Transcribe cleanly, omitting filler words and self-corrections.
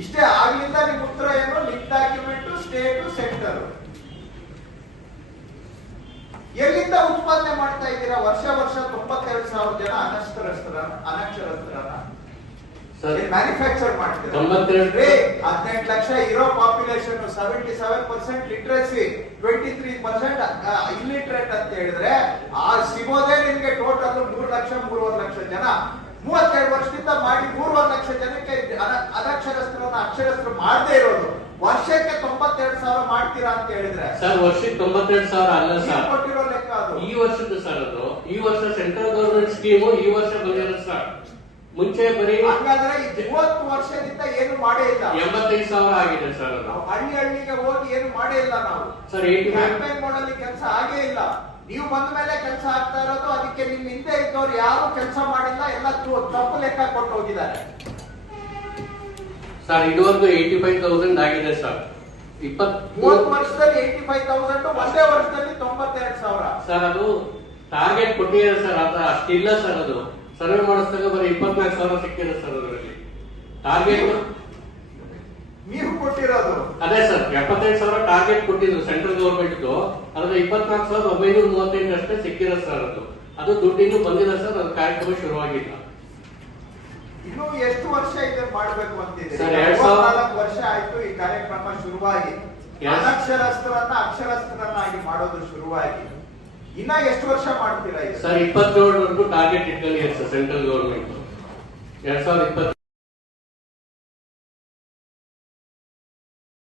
ಇಷ್ಟೇ ಆಗ್ಲಿಂದ ನಿಮ್ ಉತ್ತರ ಏನು? Link document state centre. ಎಲ್ಲಿಂದ ಉತ್ಪಾದನೆ ಮಾಡ್ತಾ ಇದ್ದೀರಾ? ವರ್ಷ 92,000 ಜನ ಅನಕ್ಷರಸ್ಥರನ್ನ ಮ್ಯಾನುಫ್ಯಾಕ್ಚರ್ ಮಾಡ್ತೀರಾ? 18 ಲಕ್ಷ ಇರೋ ಪಾಪ್ಯುಲೇಷನ್, 77% ಲಿಟ್ರಸಿ, 23% ಇಲ್ಲಿಟ್ರೇಟ್ ಅಂತ ಹೇಳಿದ್ರೆ ಸಿಗೋದೇ ನಿಮ್ಗೆ ಟೋಟಲ್ 3 ಲಕ್ಷ 3.5 ಲಕ್ಷ ಜನ. 32 ವರ್ಷದಿಂದ ಮಾಡಿ 3.5 ಲಕ್ಷ ಜನಕ್ಕೆ ಅನಕ್ಷರಸ್ಥರನ್ನ ಅಕ್ಷರಸ್ಥರು ಮಾಡದೇ ಇರೋದು. ವರ್ಷಕ್ಕೆ 92,000 ಮಾಡ್ತೀರಾ ಅಂತ ಹೇಳಿದ್ರೆ ಸರ್, ವರ್ಷಕ್ಕೆ 92,000 ಅಲ್ಲ ಸರ್, ಕೊಟ್ಟಿರೋ ಲೆಕ್ಕ ಅದು. ಈ ವರ್ಷದ ಸರ್ ಅದು. ಈ ವರ್ಷ ಸೆಂಟ್ರಲ್ ಗವರ್ಮೆಂಟ್ ಸ್ಕೀಮು ಈ ವರ್ಷ ಬಂದಿರೋದು ಸರ್. ಮುಂಚೆ ಬರೀ ಹಾಗಾದ್ರೆ 30 ವರ್ಷದಿಂದ ಏನು ಮಾಡೇ ಇಲ್ಲ. 85,000 ಆಗಿದೆ ಸರ್ ಅದು. ಹಳ್ಳಿಗೆ ಹೋಗಿ ಏನು ಮಾಡೇ ಇಲ್ಲ ನಾವು ಸರ್. ಕ್ಯಾಂಪೇನ್ ಮಾಡಲ್ಲಿ ಕೆಲಸ ಆಗೇ ಇಲ್ಲ. ನೀವು ಬಂದ ಮೇಲೆ ಕೆಲಸ ಆಗ್ತಾ ಇರೋದು. ಅದಕ್ಕೆ ನಿಮ್ ಹಿಂದೆ ಇದ್ದವ್ರು ಯಾರು ಕೆಲಸ ಮಾಡಿಲ್ಲ, ಎಲ್ಲ ತಪ್ಪು ಲೆಕ್ಕ ಕೊಟ್ಟು ಹೋಗಿದ್ದಾರೆ ಸರ್. ಇದುವರೆಗೂ 85,000 ಆಗಿದೆ ಸರ್. 30 ವರ್ಷದಲ್ಲಿ 85,000, ಒಂದೇ ವರ್ಷದಲ್ಲಿ 92,000 ಸರ್. ಅದು ಟಾರ್ಗೆಟ್ ಕೊಟ್ಟಿದ್ದಾರೆ ಸರ್, ಅದು ಅಷ್ಟಿಲ್ಲ ಸರ್. ಅದು ಸರ್ವೆ ಮಾಡಿಸಿದಾಗ ಬರೀ 24,000 ಸಿಕ್ಕಿದೆ ಸರ್. ಅದರಲ್ಲಿ ಟಾರ್ಗೆಟ್ ನೀವು ಕೊಟ್ಟಿರೋದು ಅದೇ ಸರ್. 75,000 ಟಾರ್ಗೆಟ್ ಕೊಟ್ಟಿದ್ರು ಸೆಂಟ್ರಲ್ ಗವರ್ಮೆಂಟ್. ಅದ್ರಲ್ಲಿ 24,935 ಅಷ್ಟೇ ಸಿಕ್ಕಿದೆ ಸರ್. ಅದು ದುಡ್ಡು ಇನ್ನೂ ಬಂದಿದೆ ಸರ್. ಅದು ಕಾರ್ಯಕ್ರಮ ಶುರುವಾಗಿಲ್ಲ. ಇನ್ನು ಎಷ್ಟು ವರ್ಷ ಇದನ್ನ ಮಾಡಬೇಕು ಅಂತಿದೆ? ಸರ್, 4 ವರ್ಷ ಆಯ್ತು ಈ ಕಾರ್ಯಕ್ರಮ ಶುರುವಾಗಿ. ಅನಕ್ಷರಸ್ಥರನ್ನ ಅಕ್ಷರಸ್ಥರನ್ನಾಗಿ ಮಾಡೋದು ಶುರುವಾಗಿ. ಇನ್ನ ಎಷ್ಟು ವರ್ಷ ಮಾಡ್ತೀರಾ ಸರ್? 27 ವರೆಗೂ ಟಾರ್ಗೆಟ್ ಇಟ್ಕೊಂಡಿದೆ ಸರ್ ಸೆಂಟ್ರಲ್ ಗವರ್ಮೆಂಟ್. 2020